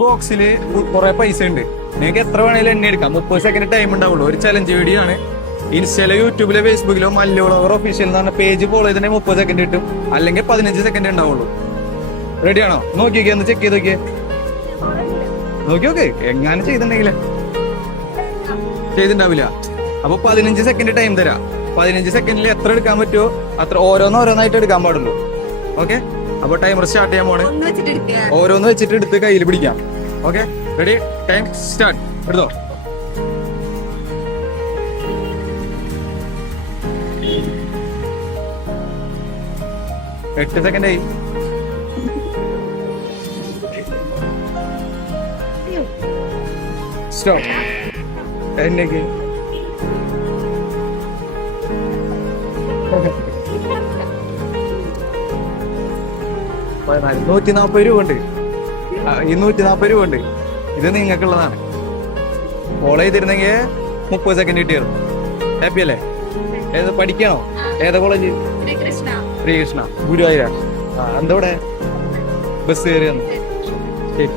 ബോക്സില് കുറെ പൈസ ഉണ്ട്. നിങ്ങൾക്ക് എത്ര വേണേലും എണ്ണ എടുക്കാം. 30 സെക്കൻഡ് ടൈം ഉണ്ടാവുള്ളൂ. ഒരു ചലഞ്ച് വീഡിയോ ആണ്. ഇൻസ്റ്റയിലോ യൂട്യൂബിലോ ഫേസ്ബുക്കിലോ മല്ലുളവർ ഒഫീഷ്യൽ എന്ന് പറഞ്ഞ പേജ് ഫോളോ ചെയ്തിട്ടുണ്ടെങ്കിൽ 30 സെക്കൻഡ് കിട്ടും. അല്ലെങ്കിൽ 15 സെക്കൻഡ് ഉണ്ടാവുള്ളൂ. റെഡിയാണോ? നോക്കിയോക്കെ ഒന്ന് ചെക്ക് ചെയ്ത് നോക്കിയേ. നോക്കിയോക്കെ എങ്ങനെ ചെയ്തിട്ടുണ്ടെങ്കിലേ ചെയ്തിട്ടുണ്ടാവില്ല. അപ്പൊ 15 സെക്കൻഡ് ടൈം തരാം. 15 സെക്കൻഡിൽ എത്ര എടുക്കാൻ പറ്റുമോ അത്ര ഓരോന്നായിട്ട് എടുക്കാൻ പാടുള്ളൂ. ഓക്കെ, അപ്പൊ ടൈമർ സ്റ്റാർട്ട് ചെയ്യാൻ പോണ്. ഓരോന്ന് വെച്ചിട്ട് എടുത്ത് കയ്യിൽ പിടിക്കാം. Okay, ready? Time start. എടുത്തോ. എട്ട് സെക്കൻഡ് ആയി. സ്റ്റോപ്പ്. എന്നേക്ക് 140 രൂപ ഉണ്ട്. ഈ 140 രൂപ ഉണ്ട്. ഇത് നിങ്ങൾക്കുള്ളതാണ്. ഫോളോ ചെയ്തിരുന്നെങ്കിൽ 30 സെക്കൻഡ് കിട്ടിയിരുന്നു. ഹാപ്പി അല്ലേ? ഏത് പഠിക്കണോ? ഏതാ കോളേജ്? ശ്രീകൃഷ്ണ ഗുരുവായൂരാ. എന്തോടെ ബസ് കയറിയെന്ന്. ശരി.